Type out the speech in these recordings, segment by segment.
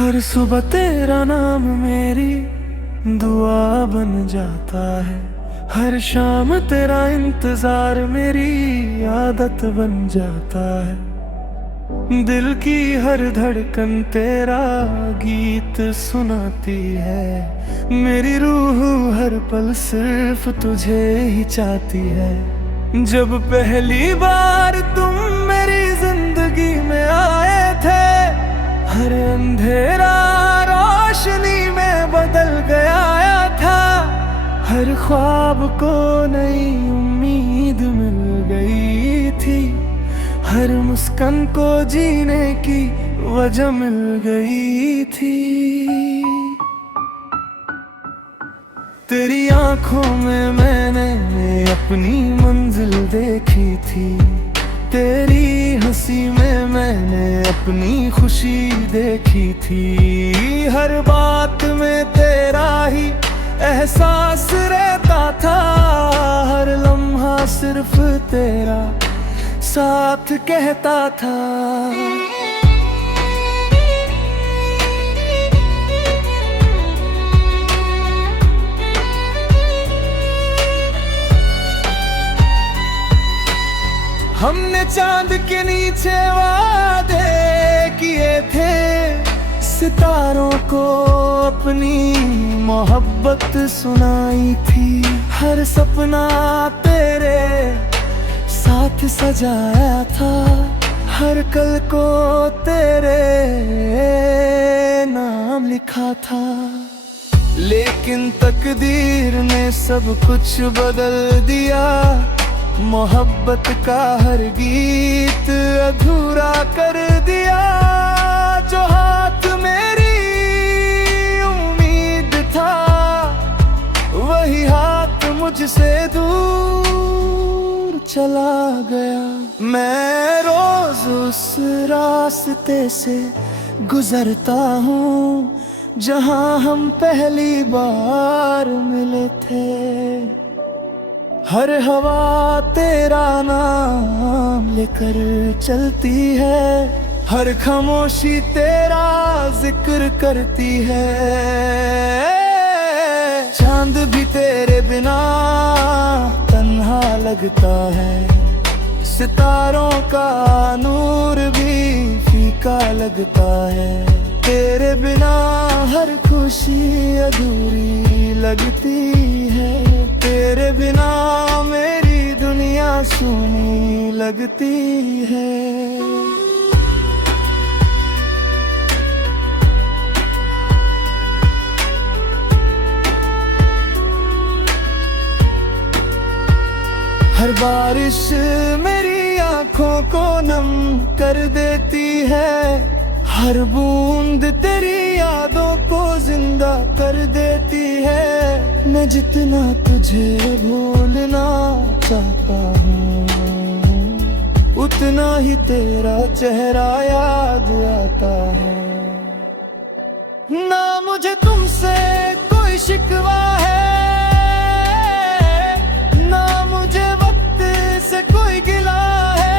हर सुबह तेरा नाम मेरी दुआ बन जाता है। हर शाम तेरा इंतजार मेरी आदत बन जाता है। दिल की हर धड़कन तेरा गीत सुनाती है। मेरी रूह हर पल सिर्फ तुझे ही चाहती है। जब पहली बार तुम मेरी जिंदगी में आए थे, हर अंधेरा रोशनी में बदल गया था। हर ख्वाब को नई उम्मीद मिल गई थी। हर मुस्कान को जीने की वजह मिल गई थी। तेरी आंखों में मैंने अपनी मंजिल देखी थी। तेरी हंसी में मैंने अपनी खुशी देखी थी। हर बात में तेरा ही एहसास रहता था। हर लम्हा सिर्फ तेरा साथ कहता था। हमने चांद के नीचे वादे किए थे, सितारों को अपनी मोहब्बत सुनाई थी। हर सपना तेरे साथ सजाया था। हर कल को तेरे नाम लिखा था। लेकिन तकदीर ने सब कुछ बदल दिया। मोहब्बत का हर गीत अधूरा कर दिया। जो हाथ मेरी उम्मीद था, वही हाथ मुझसे दूर चला गया। मैं रोज उस रास्ते से गुजरता हूँ जहाँ हम पहली बार मिले थे। हर हवा तेरा नाम लेकर चलती है। हर खामोशी तेरा जिक्र करती है। चांद भी तेरे बिना तन्हा लगता है। सितारों का नूर भी फीका लगता है। तेरे बिना हर खुशी अधूरी लगती है। तेरे बिना मेरी दुनिया सूनी लगती है। हर बारिश मेरी आंखों को नम कर देती है। हर बूंद तेरी यादों को जिंदा कर देती है। मैं जितना तुझे भूलना चाहता हूँ, उतना ही तेरा चेहरा याद आता है। ना मुझे तुमसे कोई शिकवा है, ना मुझे वक्त से कोई गिला है।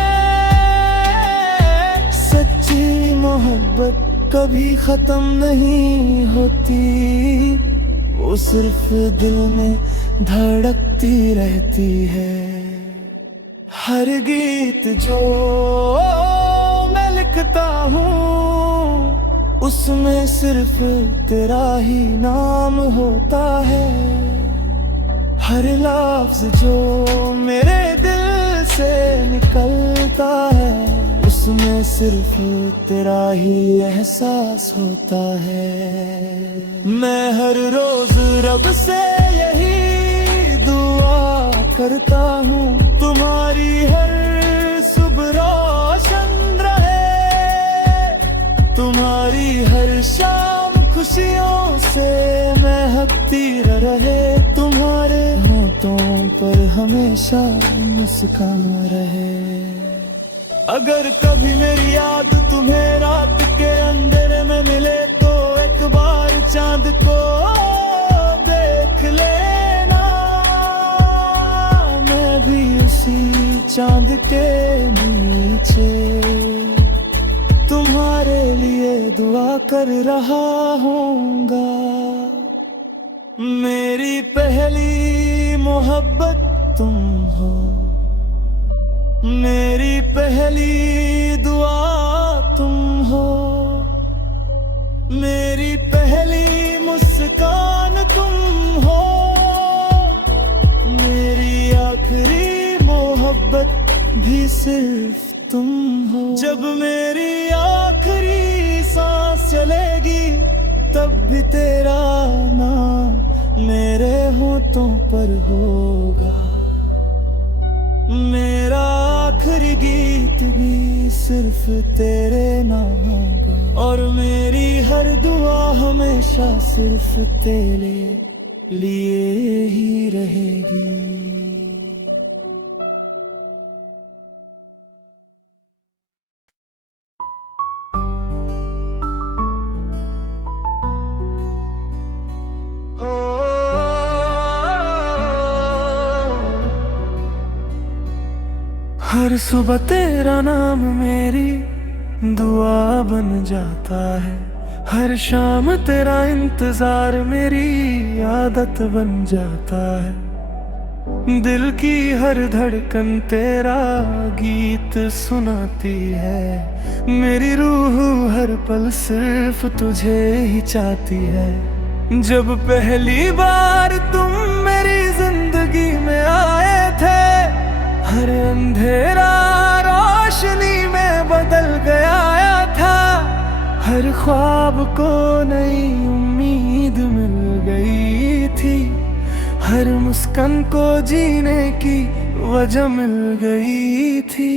सच्ची मोहब्बत कभी खत्म नहीं होती, वो सिर्फ दिल में धड़कती रहती है। हर गीत जो मैं लिखता हूँ, उसमें सिर्फ तेरा ही नाम होता है। हर लफ्ज जो मेरे दिल से निकलता है, उसमें सिर्फ तेरा ही एहसास होता है। मैं हर रोज रब से यही दुआ करता हूँ, तुम्हारी हर सुबह रोशन रहे। तुम्हारी हर शाम खुशियों से महकती रहे। तुम्हारे होठों पर हमेशा मुस्कान रहे। अगर कभी मेरी याद तुम्हें रात के अंधेरे में मिले, तो एक बार चांद को देख लेना। मैं भी उसी चांद के नीचे तुम्हारे लिए दुआ कर रहा हूँगा। मेरी पहली मोहब्बत तुम हो, मेरी पहली दुआ तुम हो, मेरी पहली मुस्कान तुम हो, मेरी आखिरी मोहब्बत भी सिर्फ तुम हो। जब मेरी आखिरी सांस चलेगी तब भी तेरा नाम मेरे होठों पर होगा। मेरा आखिरी गीत भी सिर्फ तेरे नाम होगा, और मेरी हर दुआ हमेशा सिर्फ तेरे लिए ही रहेगी। हर सुबह तेरा नाम मेरी दुआ बन जाता है, हर शाम तेरा इंतजार मेरी आदत बन जाता है। दिल की हर धड़कन तेरा गीत सुनाती है, मेरी रूह हर पल सिर्फ तुझे ही चाहती है। जब पहली बार तुम मेरी जिंदगी में आए थे, हर अंधेरा रोशनी में बदल गया था, हर ख्वाब को नई उम्मीद मिल गई थी, हर मुस्कान को जीने की वजह मिल गई थी।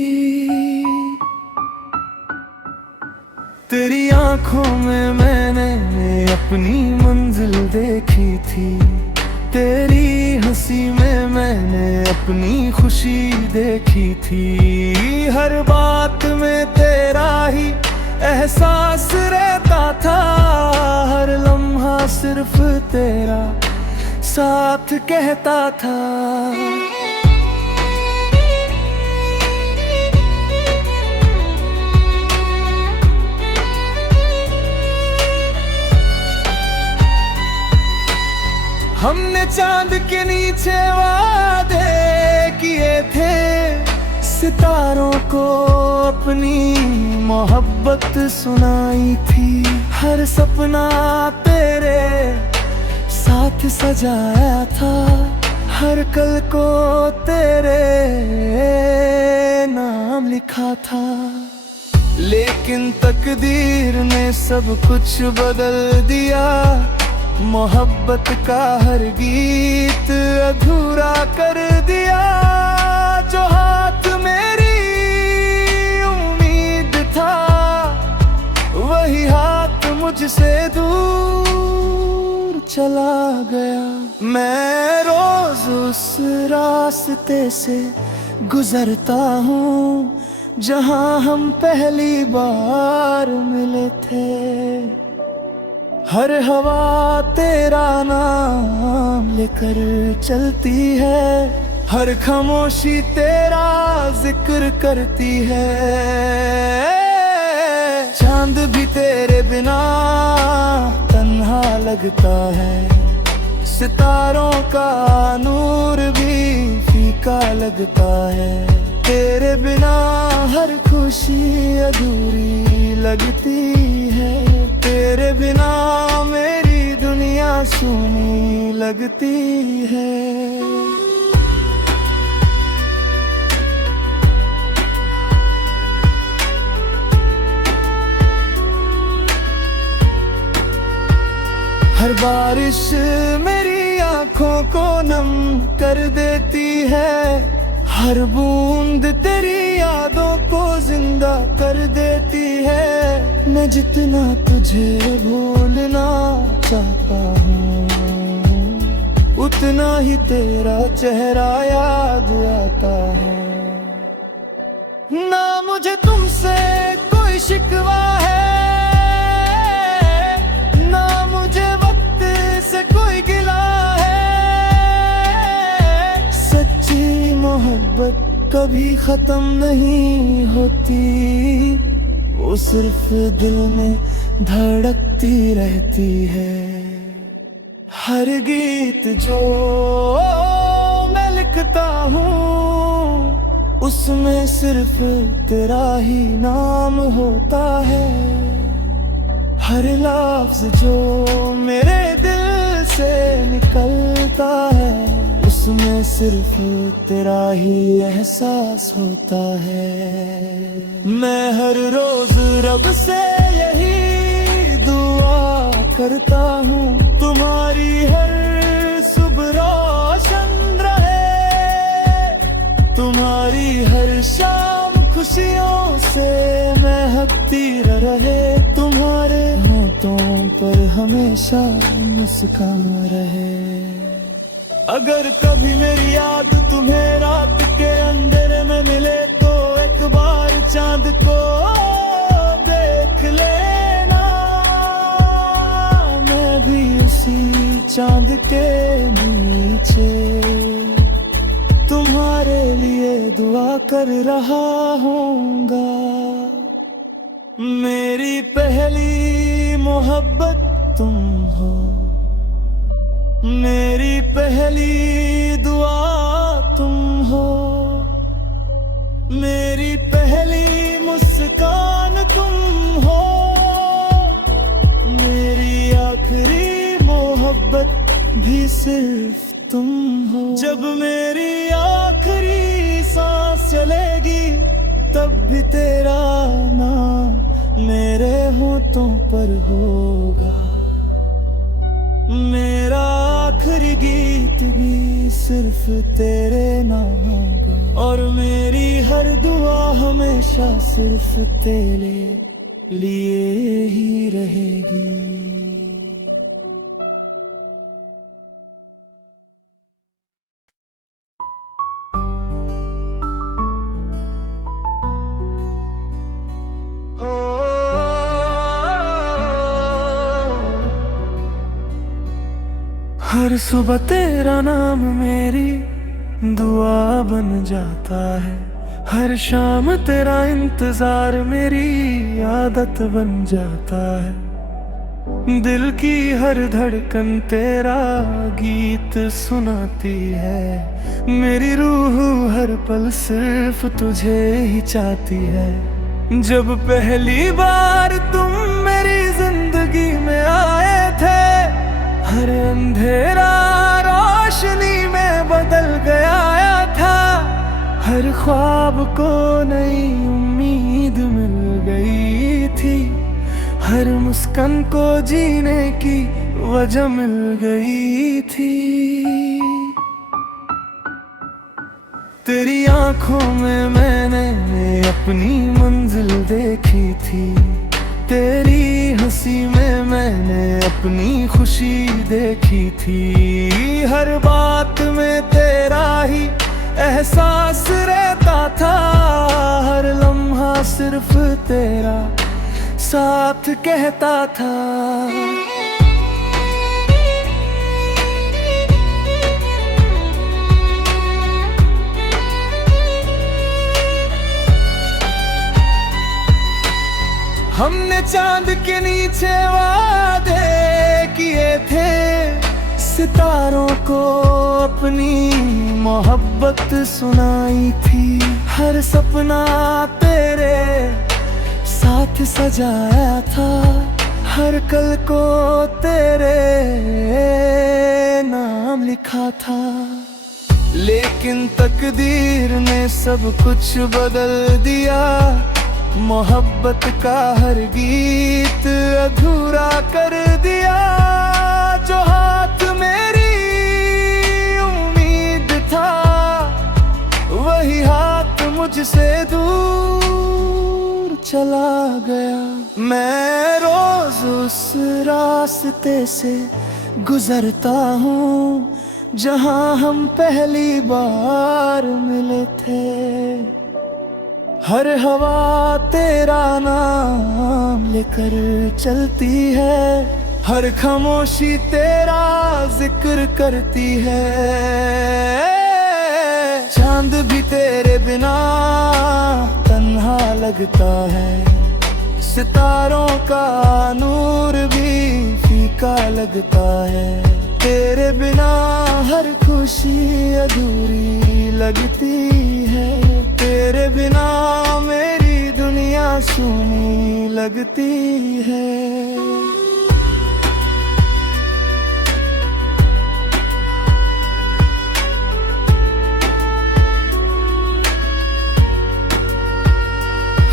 तेरी आंखों में मैंने अपनी मंजिल देखी थी, तेरी हंसी में मैंने अपनी खुशी देखी थी। हर बात में तेरा ही एहसास रहता था, हर लम्हा सिर्फ तेरा साथ कहता था। हमने चांद के नीचे वादे किए थे, सितारों को अपनी मोहब्बत सुनाई थी। हर सपना तेरे साथ सजाया था, हर कल को तेरे नाम लिखा था। लेकिन तकदीर ने सब कुछ बदल दिया, मोहब्बत का हर गीत अधूरा कर दिया। जो हाथ मेरी उम्मीद था, वही हाथ मुझसे दूर चला गया। मैं रोज उस रास्ते से गुजरता हूँ जहाँ हम पहली बार मिले थे। हर हवा तेरा नाम लेकर चलती है, हर खामोशी तेरा जिक्र करती है। चांद भी तेरे बिना तन्हा लगता है, सितारों का नूर भी फीका लगता है। तेरे बिना हर खुशी अधूरी लगती है, तेरे बिना मेरी दुनिया सूनी लगती है। हर बारिश मेरी आंखों को नम कर देती है, हर बूंद तेरी यादों को जिंदा कर देती है। मैं जितना तुझे भूलना चाहता हूँ, उतना ही तेरा चेहरा याद आता है। ना मुझे तुमसे कोई शिकवा है, ना मुझे वक्त से कोई गिला है। सच्ची मोहब्बत कभी खत्म नहीं होती, वो सिर्फ दिल में धड़कती रहती है। हर गीत जो मैं लिखता हूँ उसमें सिर्फ तेरा ही नाम होता है। हर लफ्ज जो मेरे दिल से निकलता है उसमें सिर्फ तेरा ही एहसास होता है। मैं हर रोज रब से यही दुआ करता हूँ, तुम्हारी हर सुबह रोशन रहे, तुम्हारी हर शाम खुशियों से महकती रहे, तुम्हारे होठों पर हमेशा मुस्कान रहे। अगर कभी मेरी याद तुम्हें रात के अंधेरे में मिले तो एक बार चांद को देख लेना, मैं भी उसी चांद के नीचे तुम्हारे लिए दुआ कर रहा हूँगा। मेरी पहली मोहब्बत तुम हो, मेरी पहली दुआ तुम हो, मेरी पहली मुस्कान तुम हो, मेरी आखिरी मोहब्बत भी सिर्फ तुम हो। जब मेरी आखिरी सांस चलेगी तब भी तेरा नाम मेरे होठों पर होगा, मेरा आखिरी गीत भी सिर्फ तेरे नाम होगा, और मेरी हर दुआ हमेशा सिर्फ तेरे लिए ही रहेगी। हर सुबह तेरा नाम मेरी दुआ बन जाता है, हर शाम तेरा इंतजार मेरी आदत बन जाता है। दिल की हर धड़कन तेरा गीत सुनाती है, मेरी रूह हर पल सिर्फ तुझे ही चाहती है। जब पहली बार तुम मेरी जिंदगी में आए थे, हर अंधेरा रोशनी में बदल गया था, हर ख्वाब को नई उम्मीद मिल गई थी, हर मुस्कान को जीने की वजह मिल गई थी। तेरी आंखों में मैंने अपनी मंजिल देखी थी, तेरी हंसी में मैंने अपनी खुशी देखी थी, हर बात में तेरा ही एहसास रहता था, हर लम्हा सिर्फ तेरा साथ कहता था। हमने चांद के नीचे वादे किए थे, सितारों को अपनी मोहब्बत सुनाई थी, हर सपना तेरे साथ सजाया था, हर कल को तेरे नाम लिखा था। लेकिन तकदीर ने सब कुछ बदल दिया, मोहब्बत का हर गीत अधूरा कर दिया। जो हाथ मेरी उम्मीद था वही हाथ मुझसे दूर चला गया। मैं रोज उस रास्ते से गुजरता हूँ जहाँ हम पहली बार मिले थे, हर हवा तेरा नाम लेकर चलती है, हर खामोशी तेरा जिक्र करती है। चांद भी तेरे बिना तन्हा लगता है, सितारों का नूर भी फीका लगता है। तेरे बिना हर खुशी अधूरी लगती है। तेरे बिना मेरी दुनिया सूनी लगती है।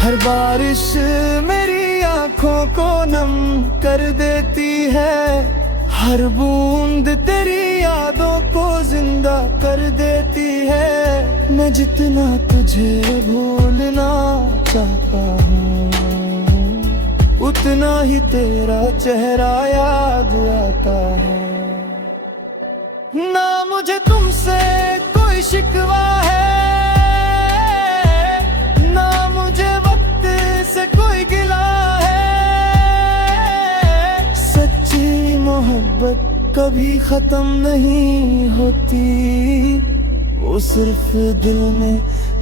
हर बारिश मेरी आंखों को नम कर देती है। हर बूंद तेरी यादों को जिंदा कर देती है। मैं जितना तुझे भूलना चाहता हूँ, उतना ही तेरा चेहरा याद आता है। ना मुझे तुमसे कोई शिकवा है, ना मुझे वक्त से कोई गिला है। सच्ची मोहब्बत कभी खत्म नहीं होती, वो सिर्फ दिल में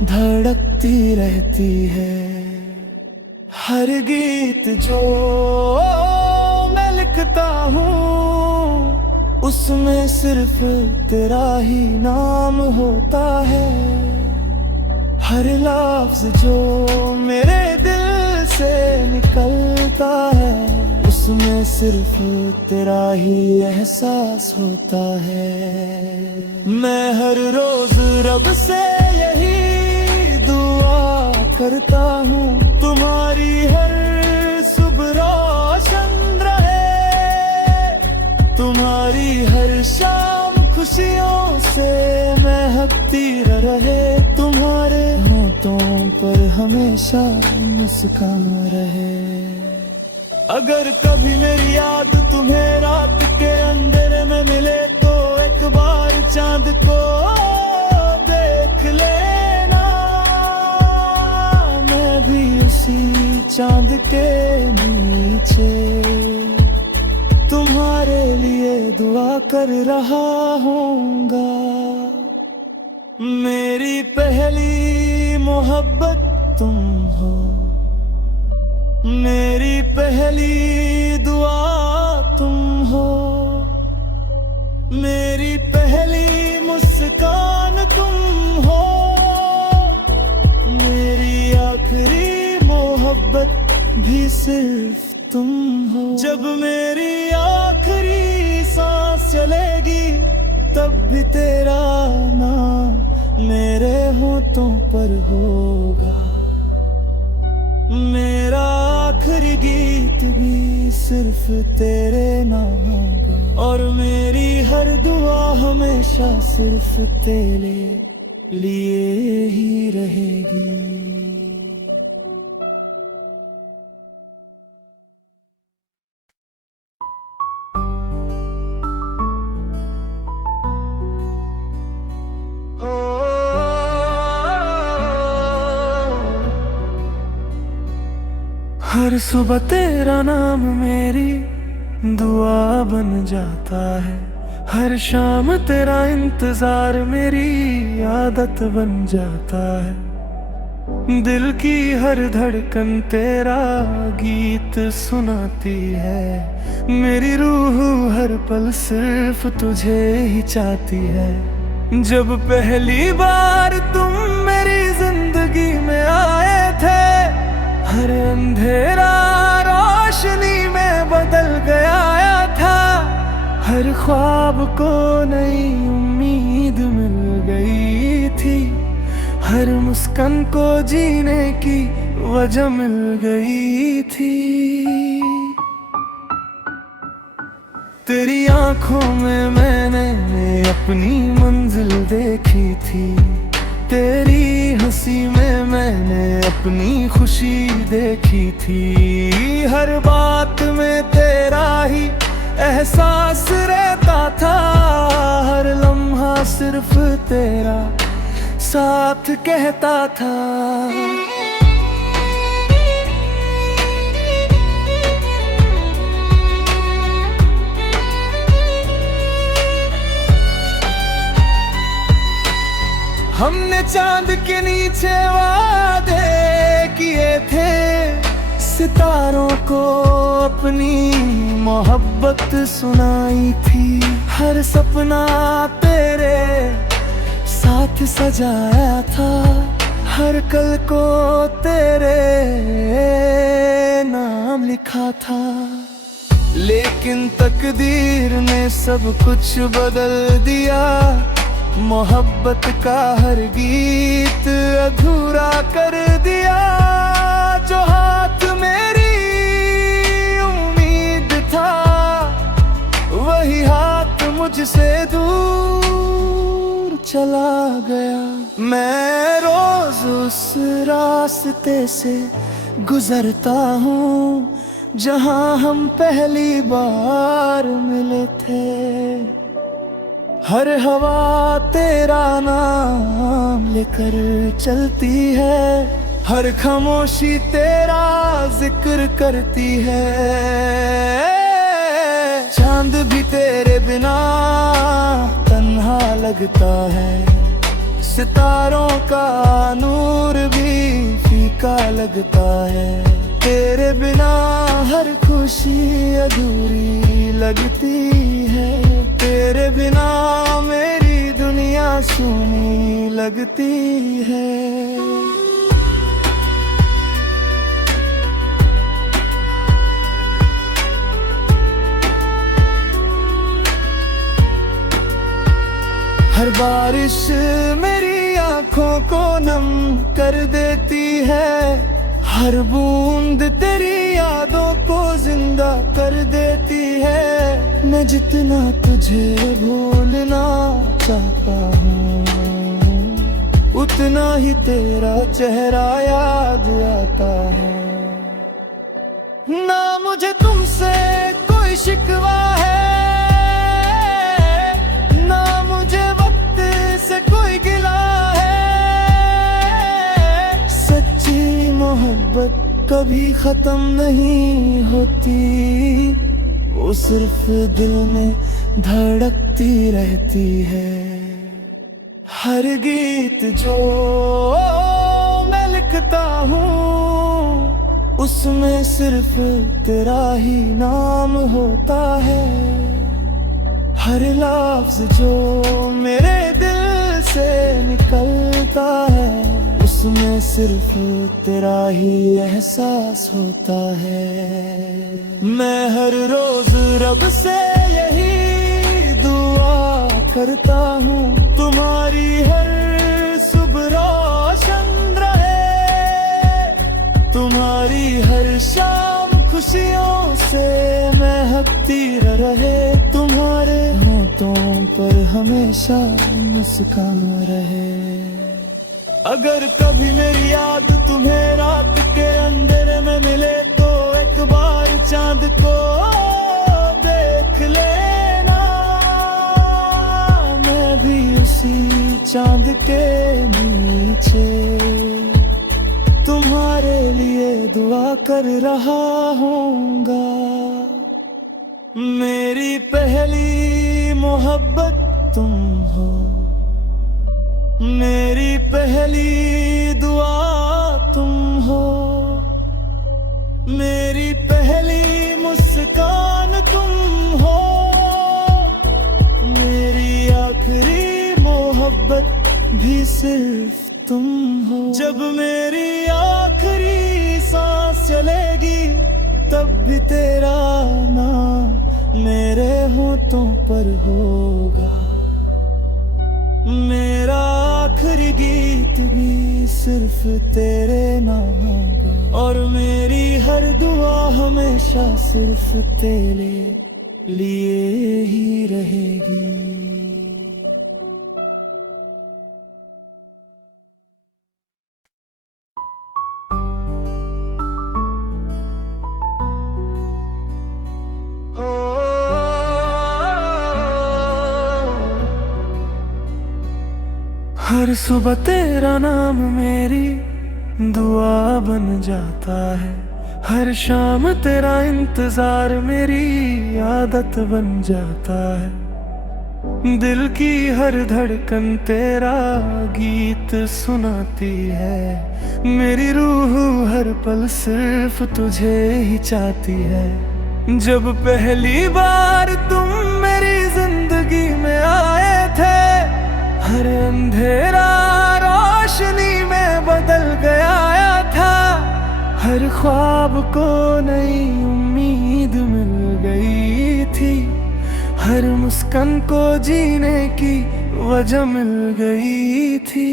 धड़कती रहती है। हर गीत जो मैं लिखता हूँ, उसमें सिर्फ तेरा ही नाम होता है। हर लफ्ज जो मेरे दिल से निकलता है, उसमें सिर्फ तेरा ही एहसास होता है। मैं हर रोज रब से यही दुआ करता हूँ, तुम्हारी हर सुबह रोशन रहे। तुम्हारी हर शाम खुशियों से महकती रहे। तुम्हारे होठों पर हमेशा मुस्कान रहे। अगर कभी मेरी याद तुम्हें रात के अंधेरे में मिले, तो एक बार चांद को देख लेना। मैं भी उसी चांद के नीचे तुम्हारे लिए दुआ कर रहा हूँगा। मेरी पहली मोहब्बत तुम हो, मेरी पहली दुआ तुम हो। मेरी पहली मुस्कान तुम हो, मेरी आखिरी मोहब्बत भी सिर्फ तुम हो। जब मेरी आखिरी सांस चलेगी, तब भी तेरा नाम मेरे होठों पर होगा। मेरा आखिरी गीत भी सिर्फ तेरे नाम होगा, और मेरी हर दुआ हमेशा सिर्फ तेरे लिए ही रहेगी। हर सुबह तेरा नाम मेरी दुआ बन जाता है। हर शाम तेरा इंतजार मेरी आदत बन जाता है। दिल की हर धड़कन तेरा गीत सुनाती है। मेरी रूह हर पल सिर्फ तुझे ही चाहती है। जब पहली बार तुम मेरी जिंदगी में आए थे, हर अंधेरा रोशनी में बदल गया था। हर ख्वाब को नई उम्मीद मिल गई थी। हर मुस्कान को जीने की वजह मिल गई थी। तेरी आंखों में मैंने अपनी मंजिल देखी थी। तेरी हंसी में मैंने अपनी खुशी देखी थी। हर बात में तेरा ही एहसास रहता था। हर लम्हा सिर्फ तेरा साथ कहता था। हमने चांद के नीचे वादे किए थे, सितारों को अपनी मोहब्बत सुनाई थी। हर सपना तेरे साथ सजाया था, हर कल को तेरे नाम लिखा था। लेकिन तकदीर ने सब कुछ बदल दिया, मोहब्बत का हर गीत अधूरा कर दिया। जो हाथ मेरी उम्मीद था, वही हाथ मुझसे दूर चला गया। मैं रोज उस रास्ते से गुजरता हूँ जहाँ हम पहली बार मिले थे। हर हवा तेरा नाम लेकर चलती है, हर खामोशी तेरा जिक्र करती है। चांद भी तेरे बिना तन्हा लगता है, सितारों का नूर भी फीका लगता है। तेरे बिना हर खुशी अधूरी लगती है, तेरे बिना मेरी दुनिया सूनी लगती है। हर बारिश मेरी आंखों को नम कर देती है, हर बूंद तेरी यादों को जिंदा कर देती है। मैं जितना तुझे भूलना चाहता हूँ, उतना ही तेरा चेहरा याद आता है। ना मुझे तुमसे कोई शिकवा है, ना मुझे वक्त से कोई गिला है। सच्ची मोहब्बत कभी खत्म नहीं होती, वो सिर्फ दिल में धड़कती रहती है। हर गीत जो मैं लिखता हूँ, उसमें सिर्फ तेरा ही नाम होता है। हर लफ्ज जो मेरे दिल से निकलता है, उसमें सिर्फ तेरा ही एहसास होता है। मैं हर रोज रब से यही दुआ करता हूँ, तुम्हारी हर सुबह रोशन रहे, तुम्हारी हर शाम खुशियों से महकती रहे। तुम्हारे होठों पर हमेशा मुस्कान रहे। अगर कभी मेरी याद तुम्हें रात के अंधेरे में मिले, तो एक बार चांद को देख लेना। मैं भी उसी चांद के नीचे तुम्हारे लिए दुआ कर रहा हूँगा। मेरी पहली मोहब्बत तुम हो, मेरी पहली दुआ तुम हो, मेरी पहली मुस्कान तुम हो, मेरी आखिरी मोहब्बत भी सिर्फ तुम हो। जब मेरी आखिरी सांस चलेगी, तब भी तेरा नाम मेरे होठों पर होगा। मेरा आखिरी गीत भी सिर्फ तेरे नाम होगा, और मेरी हर दुआ हमेशा सिर्फ तेरे लिए ही रहेगी। हर सुबह तेरा नाम मेरी दुआ बन जाता है, हर शाम तेरा इंतजार मेरी आदत बन जाता है। दिल की हर धड़कन तेरा गीत सुनाती है। मेरी रूह हर पल सिर्फ तुझे ही चाहती है। जब पहली बार तुम मेरी जिंदगी में आए थे, हर अंधेरा रोशनी में बदल गया था। हर ख्वाब को नई उम्मीद मिल गई थी, हर मुस्कान को जीने की वजह मिल गई थी।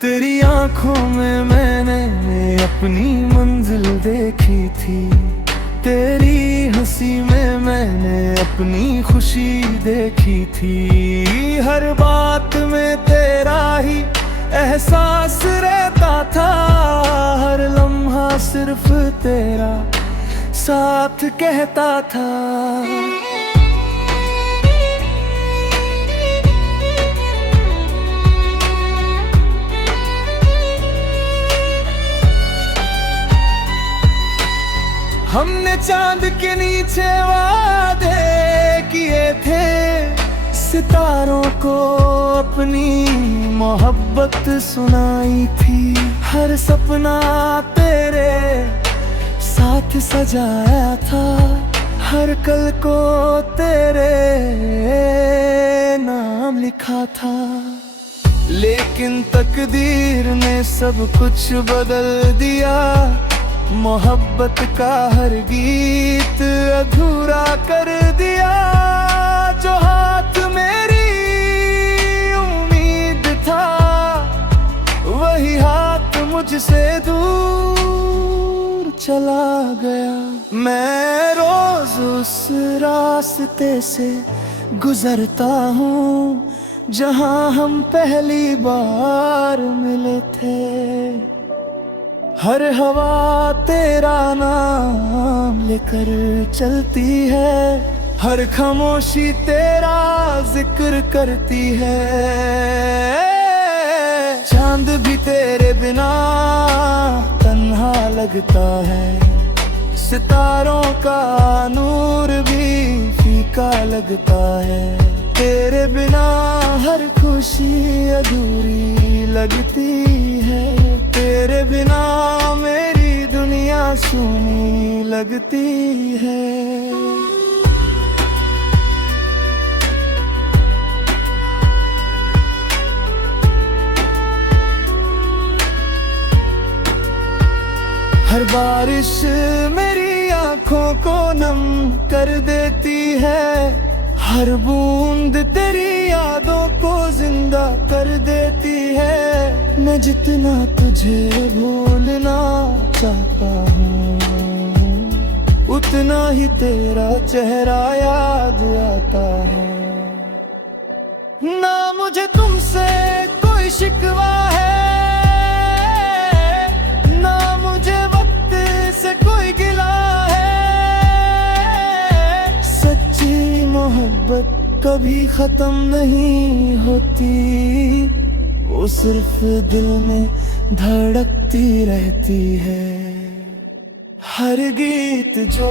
तेरी आंखों में मैंने अपनी मंजिल देखी थी, तेरी हंसी में मैंने अपनी खुशी देखी थी। हर बात में तेरा ही एहसास रहता था, हर लम्हा सिर्फ तेरा साथ कहता था। हमने चांद के नीचे वादे किए थे, सितारों को अपनी मोहब्बत सुनाई थी। हर सपना तेरे साथ सजाया था, हर कल को तेरे नाम लिखा था। लेकिन तकदीर ने सब कुछ बदल दिया, मोहब्बत का हर गीत अधूरा कर दिया। जो हाथ मेरी उम्मीद था, वही हाथ मुझसे दूर चला गया। मैं रोज उस रास्ते से गुजरता हूँ जहाँ हम पहली बार मिले थे। हर हवा तेरा नाम लेकर चलती है, हर खामोशी तेरा जिक्र करती है। चांद भी तेरे बिना तन्हा लगता है, सितारों का नूर भी फीका लगता है। तेरे बिना हर खुशी अधूरी लगती है, तेरे बिना मेरी दुनिया सूनी लगती है। हर बारिश मेरी आंखों को नम कर देती है, हर बूंद तेरी यादों को जिंदा कर देती है। मैं जितना तुझे भूलना चाहता हूँ, उतना ही तेरा चेहरा याद आता है। ना मुझे तुमसे कोई शिकवा है, ना मुझे वक्त से कोई गिला है। सच्ची मोहब्बत कभी खत्म नहीं होती, वो सिर्फ दिल में धड़कती रहती है। हर गीत जो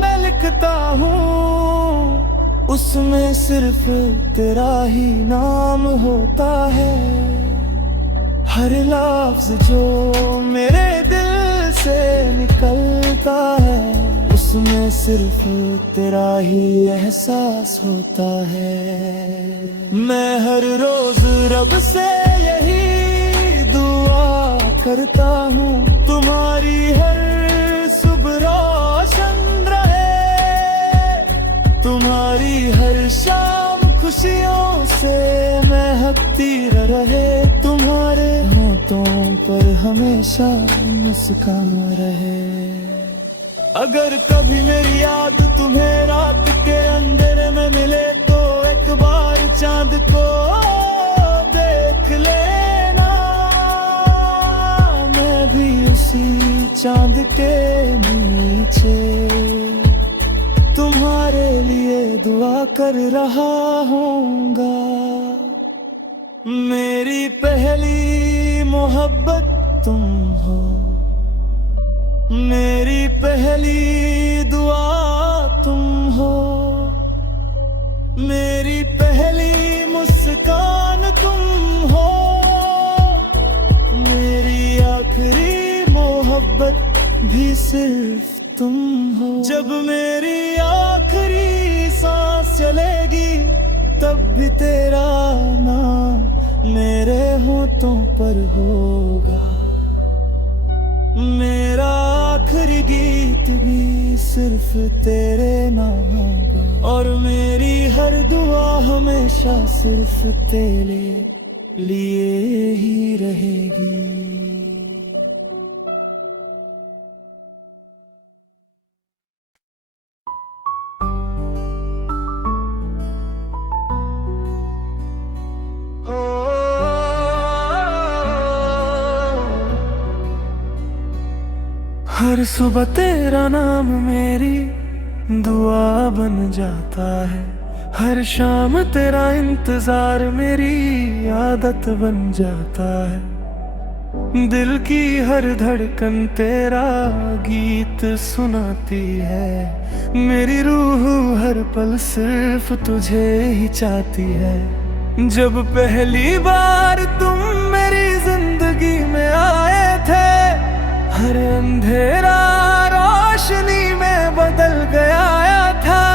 मैं लिखता हूँ, उसमें सिर्फ तेरा ही नाम होता है। हर लफ्ज जो मेरे दिल से निकलता है, उसमें सिर्फ तेरा ही एहसास होता है। मैं हर रोज रब से यही दुआ करता हूँ, तुम्हारी हर सुबह रोशन रहे, तुम्हारी हर शाम खुशियों से महकती रहे, तुम्हारे होठों पर हमेशा मुस्कान रहे। अगर कभी मेरी याद तुम्हें रात के अंधेरे में मिले, तो एक बार चांद को देख लेना। मैं भी उसी चांद के नीचे तुम्हारे लिए दुआ कर रहा हूँगा। मेरी पहली मोहब्बत तुम हो, मेरी पहली दुआ भी सिर्फ तुम हो। जब मेरी आखिरी सांस चलेगी तब भी तेरा नाम मेरे होठों पर होगा। मेरा आखिरी गीत भी सिर्फ तेरे नाम होगा, और मेरी हर दुआ हमेशा सिर्फ तेरे लिए ही रहेगी। हर सुबह तेरा नाम मेरी दुआ बन जाता है, हर शाम तेरा इंतजार मेरी आदत बन जाता है। दिल की हर धड़कन तेरा गीत सुनाती है, मेरी रूह हर पल सिर्फ तुझे ही चाहती है। जब पहली बार तुम मेरी जिंदगी में आए थे, हर अंधेरा रोशनी में बदल गया था।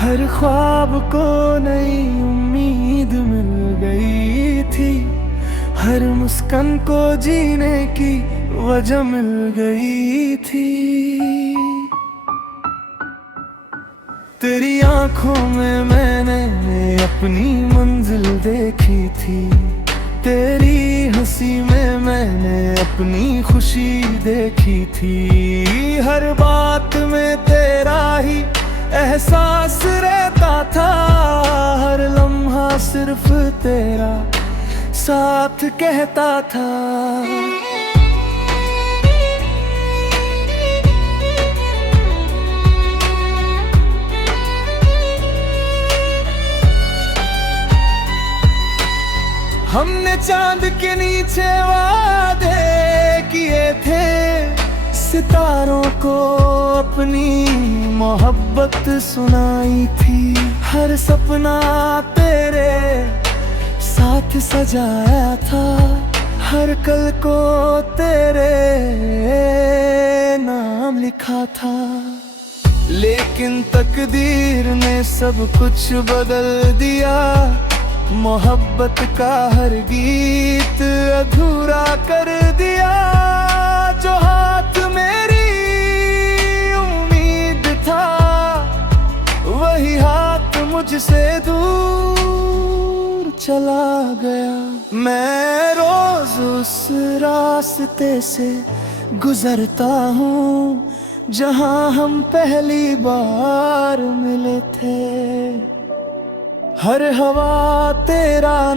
हर ख्वाब को नई उम्मीद मिल गई थी, हर मुस्कान को जीने की वजह मिल गई थी। तेरी आंखों में मैंने अपनी मंजिल देखी थी, तेरी हंसी में मैंने अपनी खुशी देखी थी। हर बात में तेरा ही एहसास रहता था, हर लम्हा सिर्फ तेरा साथ कहता था। हमने चांद के नीचे वादे किए थे, सितारों को अपनी मोहब्बत सुनाई थी। हर सपना तेरे साथ सजाया था, हर कल को तेरे नाम लिखा था। लेकिन तकदीर ने सब कुछ बदल दिया, मोहब्बत का हर गीत अधूरा कर दिया। जो हाथ मेरी उम्मीद था, वही हाथ मुझसे दूर चला गया। मैं रोज उस रास्ते से गुजरता हूँ जहाँ हम पहली बार मिले थे। हर हवा तेरा